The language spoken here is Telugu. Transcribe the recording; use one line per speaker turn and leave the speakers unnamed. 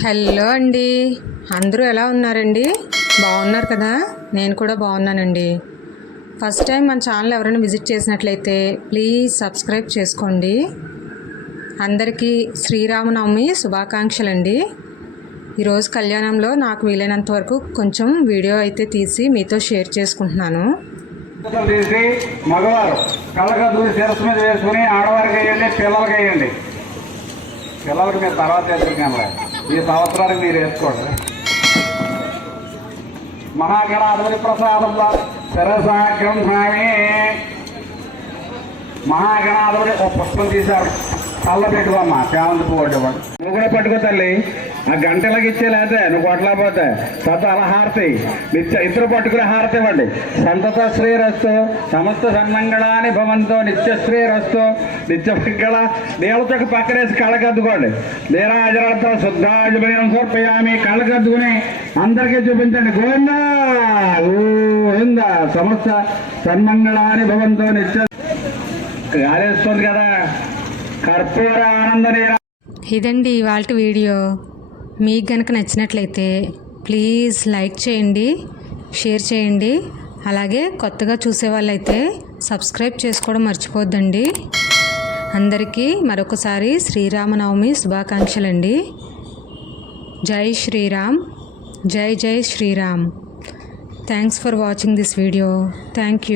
హలో అండి. అందరూ ఎలా ఉన్నారండి? బాగున్నారు కదా? నేను కూడా బాగున్నానండి. ఫస్ట్ టైం మన ఛానల్ ఎవరైనా విజిట్ చేసినట్లయితే ప్లీజ్ సబ్స్క్రైబ్ చేసుకోండి. అందరికీ శ్రీరామనవమి శుభాకాంక్షలు అండి ఈరోజు కళ్యాణంలో నాకు వీలైనంత వరకు కొంచెం వీడియో అయితే తీసి మీతో షేర్ చేసుకుంటున్నాను.
తీసి మగవారు కళ్ళగా దూసి శిరస్సు మీద వేసుకుని ఆడవారికి వేయండి పిల్లలకి వేయండి. పిల్లలకి మీరు తర్వాత వేసుకున్నాం ఈ సంవత్సరానికి మీరు వేసుకోండి. మహాగణాధిపతి ప్రసాదంలో శిరసాగ్రం స్వామి. మహాగణాధిపతి ఒక పుష్పం తీశారు. కళ్ళ పెట్టుకోమ్మా చామంతి పువ్వు ఇవ్వండి. ముగ్గురు పట్టుకో తల్లి. ఆ గంటలకు ఇచ్చే లేదా నువ్వు కొట్టలేకపోతే సత అలా హారతి నిత్య ఇద్దరు పట్టుకుని హారతి ఇవ్వండి. సంతత శ్రీరస్తు సమస్త సన్మంగళాన్ని భవంతో నిత్య శ్రీరస్తు నిత్య మంగళ దేవతకు పక్కనేసి కళ్ళకద్దుకోండి. నీరాజరాత్ర శుద్ధాజమయం సమర్పయామి కళ్ళకద్దుకుని అందరికీ చూపించండి. గోవిందా! గోవిందా! సమస్త సన్మంగళాన్ని భవంతో నిత్య గాలేస్తుంది కదా. కర్పూర ఆనంద
ఇదండి ఇవాళ వీడియో. మీకు కనుక నచ్చినట్లయితే ప్లీజ్ లైక్ చేయండి షేర్ చేయండి. అలాగే కొత్తగా చూసే వాళ్ళైతే సబ్స్క్రైబ్ చేసుకోవడం మర్చిపోద్దండి. అందరికీ మరొకసారి శ్రీరామనవమి శుభాకాంక్షలండి. జై శ్రీరామ్ జై జై Sriram. Thanks for watching this video thank you